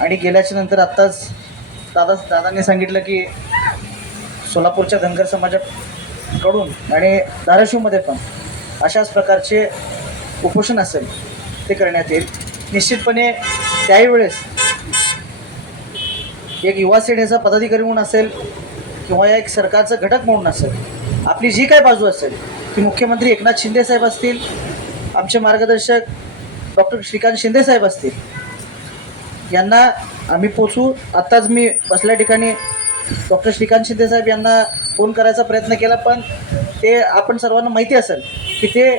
आणि गेल्याच्यानंतर आत्ताच दादा दादांनी सांगितलं की सोलापूरच्या धनगर समाजाकडून आणि धाराशिवमध्ये पण अशाच प्रकारचे उपोषण असेल ते करण्यात येईल. निश्चितपणे त्याही वेळेस एक युवा सेनेचा पदाधिकारी म्हणून असेल किंवा एक सरकारचं घटक म्हणून असेल आपली जी काय बाजू असेल ती मुख्यमंत्री एकनाथ शिंदे साहेब असतील आमचे मार्गदर्शक डॉक्टर श्रीकांत शिंदे साहेब असतील यांना आम्ही पोचू. आत्ताच मी बसल्या ठिकाणी डॉक्टर श्रीकांत शिंदे साहेब यांना फोन करायचा प्रयत्न केला पण ते आपण सर्वांना माहिती असेल की ते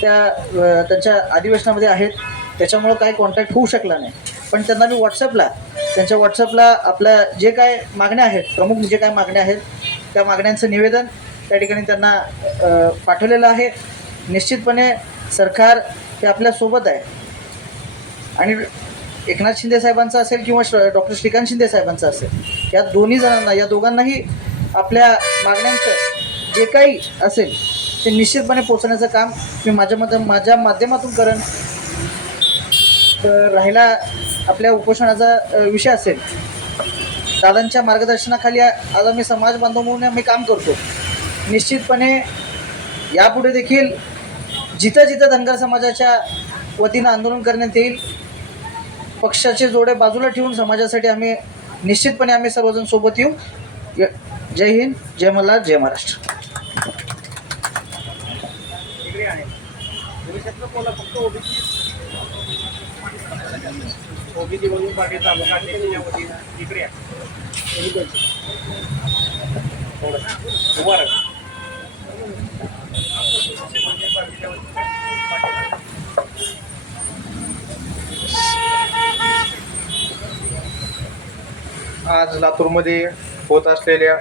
त्या त्यांच्या अधिवेशनामध्ये आहेत. त्याच्यामुळं काही कॉन्टॅक्ट होऊ शकला नाही. पण त्यांना मी व्हॉट्सअपला त्यांच्या व्हॉट्सअपला आपल्या जे काय मागण्या आहेत प्रमुख जे काय मागण्या आहेत त्या मागण्यांचं निवेदन त्या ठिकाणी त्यांना पाठवलेलं आहे. निश्चितपणे सरकार हे आपल्यासोबत आहे. आणि एकनाथ शिंदे साहेबांचा असेल किंवा डॉक्टर श्रीकांत शिंदे साहेबांचा असेल या दोन्ही जणांना या दोघांनाही आपल्या मागण्यांचं जे काही असेल ते निश्चितपणे पोचवण्याचं काम मी माझ्या मत माझ्या माध्यमातून करेन. तर राहिला आपल्या उपोषणाचा विषय असेल. दादांच्या मार्गदर्शनाखाली आज आम्ही समाज बांधव म्हणून आम्ही काम करतो. निश्चितपणे यापुढे देखील जिथं जिथं धनगर समाजाच्या वतीनं आंदोलन करण्यात येईल पक्षाचे जोडे बाजूला ठेवून समाजासाठी आम्ही निश्चितपणे आम्ही सर्वजण सोबत येऊ. य- जय हिंद जय मल्हार जय महाराष्ट्र. ओबीसी म्हणून इकडे आज लातूरमध्ये होत असलेल्या